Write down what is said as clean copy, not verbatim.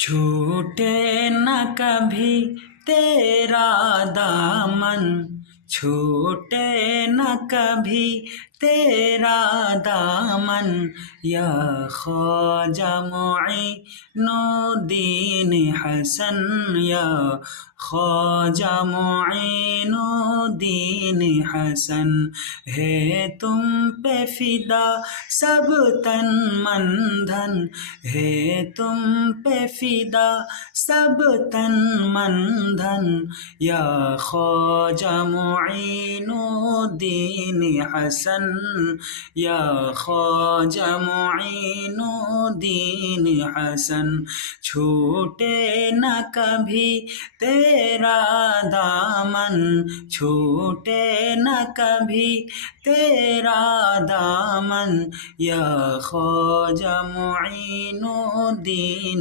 छूटे न कभी तेरा दामन, छूटे न कभी तेरा दामन, या ख्वाजा मुईनुद्दीन हसन, या ख्वाजा मुईनुद्दीन हसन। है तुम पे फिदा सब तन मन धन, है तुम पे फिदा सब तन मन धन, या ख्वाजा मुईनुद्दीन हसन, या ख्वाजा मुईनुद्दीन हसन। छूटे न कभी तेरा दामन, छूटे न कभी तेरा दामन, या ख्वाजा मुईनुद्दीन